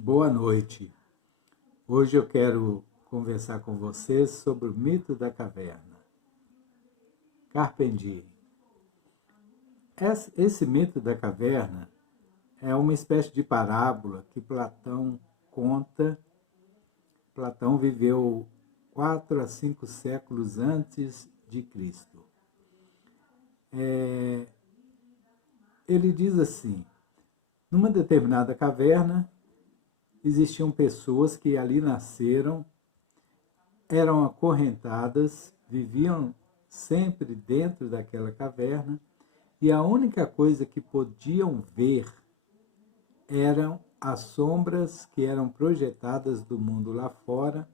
Boa noite. Hoje eu quero conversar com vocês sobre o mito da caverna. Carpe diem. Esse mito da caverna é uma espécie de parábola que Platão conta. Platão viveu 4 a 5 séculos antes de Cristo. Ele diz assim: numa determinada caverna existiam pessoas que ali nasceram, eram acorrentadas, viviam sempre dentro daquela caverna, e a única coisa que podiam ver eram as sombras que eram projetadas do mundo lá fora,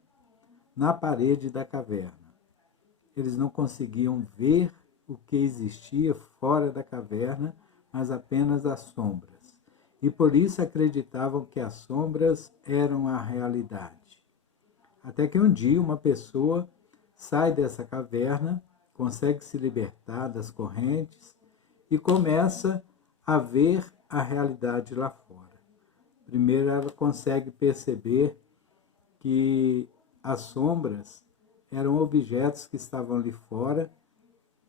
na parede da caverna. Eles não conseguiam ver o que existia fora da caverna, mas apenas as sombras. E por isso acreditavam que as sombras eram a realidade. Até que um dia uma pessoa sai dessa caverna, consegue se libertar das correntes e começa a ver a realidade lá fora. Primeiro ela consegue perceber que as sombras eram objetos que estavam ali fora,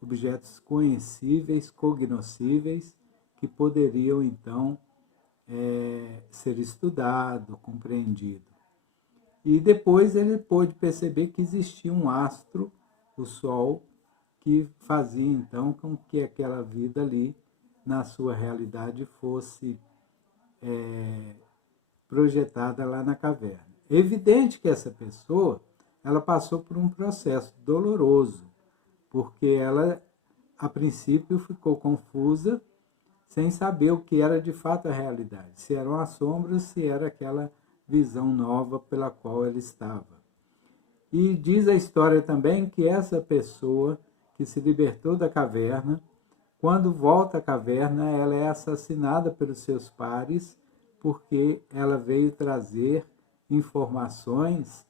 objetos conhecíveis, cognoscíveis, que poderiam então ser estudado, compreendido. E depois ele pôde perceber que existia um astro, o Sol, que fazia então com que aquela vida ali, na sua realidade, fosse projetada lá na caverna. É evidente que essa pessoa, ela passou por um processo doloroso, porque ela, a princípio, ficou confusa, sem saber o que era de fato a realidade, se eram as sombras, se era aquela visão nova pela qual ela estava. E diz a história também que essa pessoa que se libertou da caverna, quando volta à caverna, ela é assassinada pelos seus pares, porque ela veio trazer informações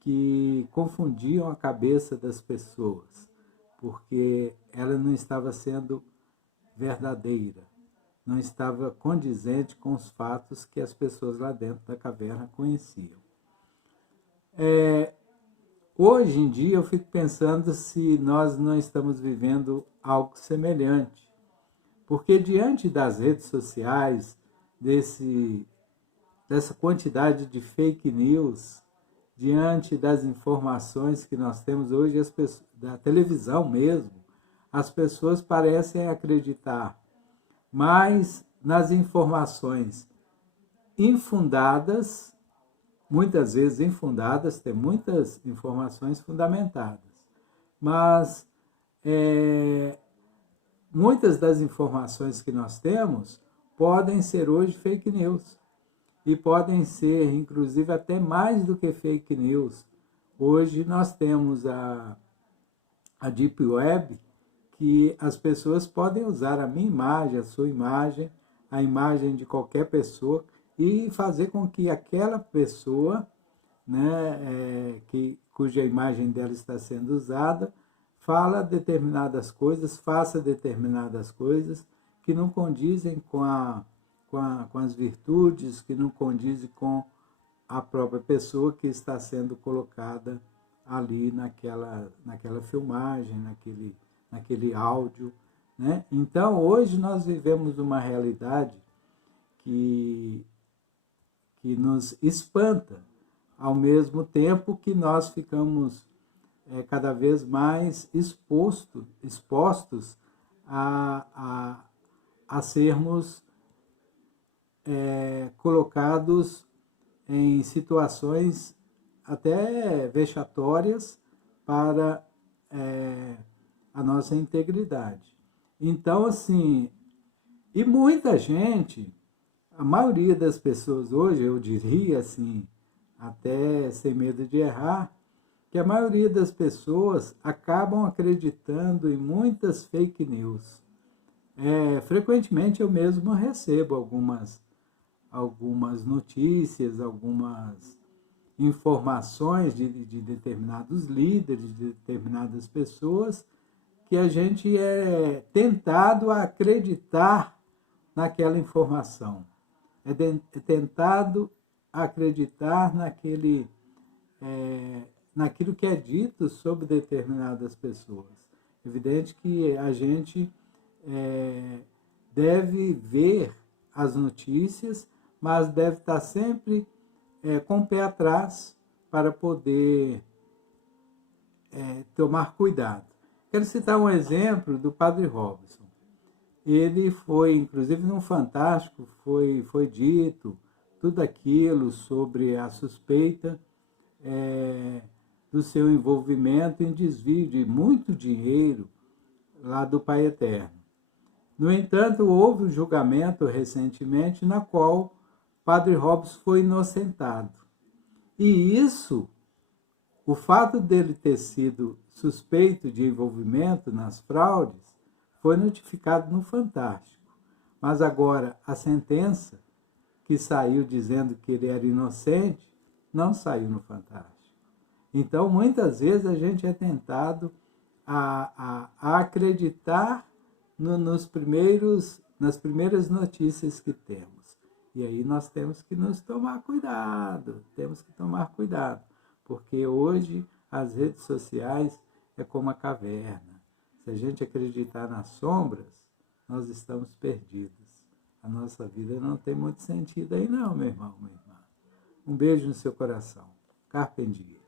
que confundiam a cabeça das pessoas, porque ela não estava sendo verdadeira, não estava condizente com os fatos que as pessoas lá dentro da caverna conheciam. Hoje em dia eu fico pensando se nós não estamos vivendo algo semelhante, porque diante das redes sociais, dessa quantidade de fake news, diante das informações que nós temos hoje, da televisão mesmo, as pessoas parecem acreditar mais nas informações infundadas, muitas vezes infundadas, tem muitas informações fundamentadas, mas muitas das informações que nós temos podem ser hoje fake news, e podem ser, inclusive, até mais do que fake news. Hoje nós temos a Deep Web, que as pessoas podem usar a minha imagem, a sua imagem, a imagem de qualquer pessoa, e fazer com que aquela pessoa, cuja imagem dela está sendo usada, fala determinadas coisas, faça determinadas coisas que não condizem com as virtudes, que não condizem com a própria pessoa que está sendo colocada ali naquela filmagem, naquele áudio. Então, hoje nós vivemos uma realidade que nos espanta, ao mesmo tempo que nós ficamos cada vez mais expostos a sermos colocados em situações até vexatórias para a nossa integridade. Então, assim, e muita gente, a maioria das pessoas hoje, eu diria assim, até sem medo de errar, que a maioria das pessoas acabam acreditando em muitas fake news. Frequentemente eu mesmo recebo algumas notícias, algumas informações de determinados líderes, de determinadas pessoas, que a gente é tentado a acreditar naquela informação. É tentado acreditar naquilo que é dito sobre determinadas pessoas. Evidente que a gente deve ver as notícias, mas deve estar sempre com o pé atrás para poder tomar cuidado. Quero citar um exemplo do Padre Robson. Ele foi, inclusive no Fantástico, foi dito tudo aquilo sobre a suspeita do seu envolvimento em desvio de muito dinheiro lá do Pai Eterno. No entanto, houve um julgamento recentemente na qual Padre Robson foi inocentado. E isso, o fato dele ter sido suspeito de envolvimento nas fraudes, foi notificado no Fantástico. Mas agora a sentença que saiu dizendo que ele era inocente, não saiu no Fantástico. Então, muitas vezes a gente é tentado a acreditar nas primeiras notícias que temos. E aí nós temos que tomar cuidado, porque hoje as redes sociais é como a caverna. Se a gente acreditar nas sombras, nós estamos perdidos. A nossa vida não tem muito sentido aí não, meu irmão, minha irmã. Um beijo no seu coração. Carpe diem.